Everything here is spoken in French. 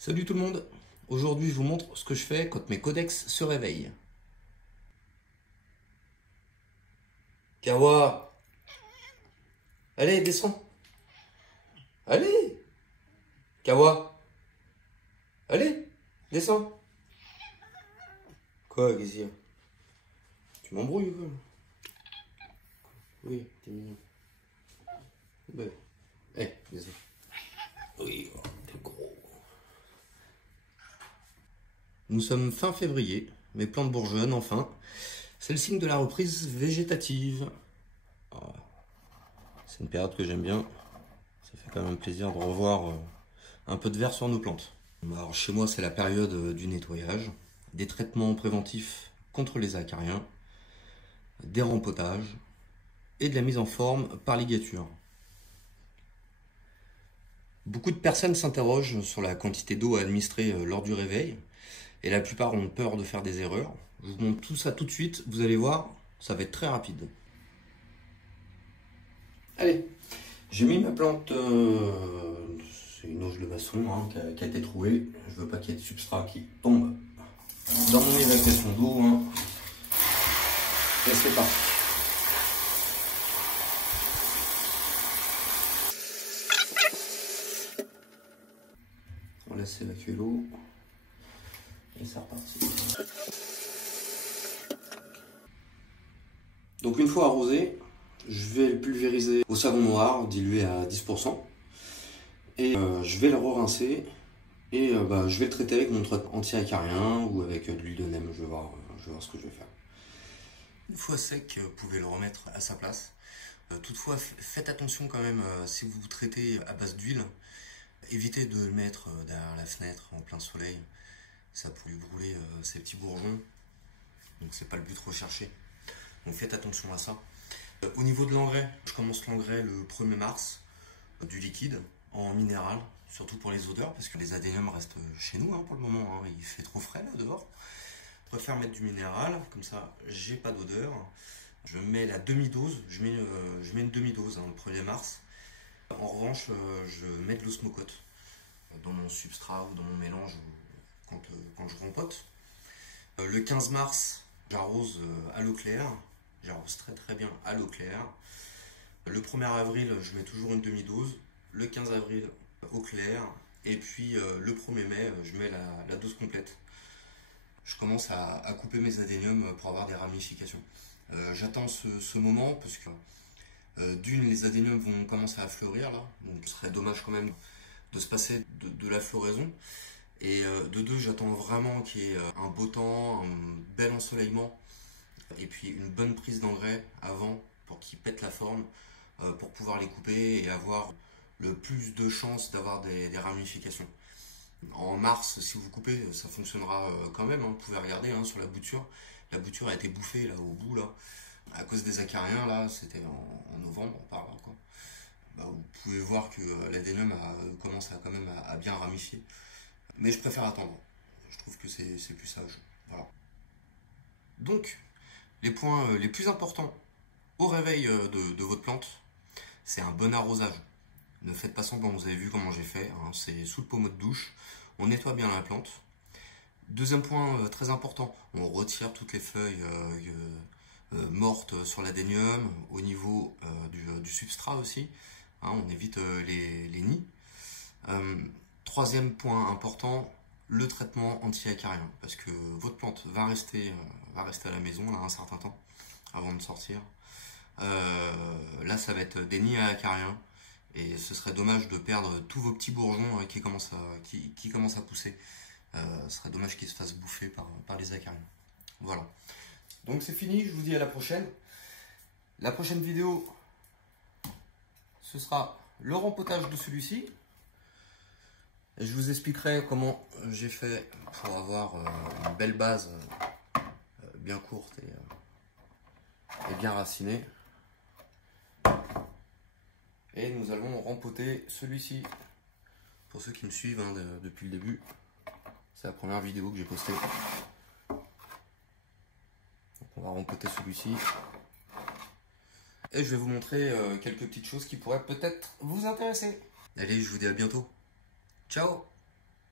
Salut tout le monde. Aujourd'hui je vous montre ce que je fais quand mes codex se réveillent. Kawa, allez descends. Allez Kawa, allez descends. Quoi, qu'est-ce qu'il y a? Tu m'embrouilles ou quoi? Oui, t'es mignon. Ouais. Descends. Oui, oh, t'es gros. Nous sommes fin février, mes plantes bourgeonnent enfin. C'est le signe de la reprise végétative. Oh, c'est une période que j'aime bien. Ça fait quand même plaisir de revoir un peu de vert sur nos plantes. Alors, chez moi, c'est la période du nettoyage, des traitements préventifs contre les acariens, des rempotages et de la mise en forme par ligature. Beaucoup de personnes s'interrogent sur la quantité d'eau à administrer lors du réveil. Et la plupart ont peur de faire des erreurs. Je vous montre tout ça tout de suite, vous allez voir, ça va être très rapide. Allez, j'ai mis ma plante, c'est une auge de maçon hein, qui a été trouée. Je veux pas qu'il y ait de substrat qui tombe dans mon évacuation d'eau. Hein. Et c'est parti. On laisse évacuer l'eau. Et c'est reparti. Donc une fois arrosé, je vais le pulvériser au savon noir dilué à 10%. Et je vais le re-rincer. Et je vais le traiter avec mon traitement anti-acarien ou avec de l'huile de neem. Je vais voir ce que je vais faire. Une fois sec, vous pouvez le remettre à sa place. Toutefois, faites attention quand même si vous traitez à base d'huile. Évitez de le mettre derrière la fenêtre en plein soleil. Ça peut lui brûler ses petits bourgeons. Donc c'est pas le but recherché. Donc faites attention à ça. Au niveau de l'engrais, je commence l'engrais le 1er mars. Du liquide en minéral, surtout pour les odeurs, parce que les adéniums restent chez nous hein, pour le moment. Hein, il fait trop frais là dehors. Je préfère mettre du minéral, comme ça j'ai pas d'odeur. Je mets la demi-dose, je mets une demi-dose hein, le 1er mars. En revanche, je mets de l'osmocote dans mon substrat ou dans mon mélange quand je rempote. Le 15 mars, j'arrose à l'eau claire. J'arrose très très bien à l'eau claire. Le 1er avril, je mets toujours une demi-dose. Le 15 avril, eau claire. Et puis le 1er mai, je mets la dose complète. Je commence à couper mes adéniums pour avoir des ramifications. J'attends ce moment parce que d'une, les adéniums vont commencer à fleurir là. Donc ce serait dommage quand même de se passer de la floraison. Et de deux, j'attends vraiment qu'il y ait un beau temps, un bel ensoleillement. Et puis une bonne prise d'engrais avant pour qu'ils pètent la forme. Pour pouvoir les couper et avoir le plus de chances d'avoir des ramifications. En mars, si vous coupez, ça fonctionnera quand même. Hein. Vous pouvez regarder hein, sur la bouture. La bouture a été bouffée là au bout là, à cause des acariens là. C'était en novembre par là quoi. Vous pouvez voir que l'adénium commence quand même à bien ramifier. Mais je préfère attendre. Je trouve que c'est plus sage. Voilà. Donc, les points les plus importants au réveil de votre plante, c'est un bon arrosage. Ne faites pas semblant, vous avez vu comment j'ai fait, hein, c'est sous le pommeau de douche, on nettoie bien la plante. Deuxième point très important, on retire toutes les feuilles mortes sur l'adénium, au niveau du substrat aussi, hein, on évite les nids. Troisième point important, le traitement anti-acarien, parce que votre plante va rester à la maison là, un certain temps, avant de sortir. Là ça va être des nids à acariens et ce serait dommage de perdre tous vos petits bourgeons qui commencent à pousser. Ce serait dommage qu'ils se fassent bouffer par les acariens. Voilà. Donc c'est fini, je vous dis à la prochaine. La prochaine vidéo, ce sera le rempotage de celui-ci. Je vous expliquerai comment j'ai fait pour avoir une belle base bien courte et bien racinée. Et nous allons rempoter celui-ci. Pour ceux qui me suivent hein, depuis le début, c'est la première vidéo que j'ai postée. Donc on va rempoter celui-ci. Et je vais vous montrer quelques petites choses qui pourraient peut-être vous intéresser. Allez, je vous dis à bientôt. Ciao!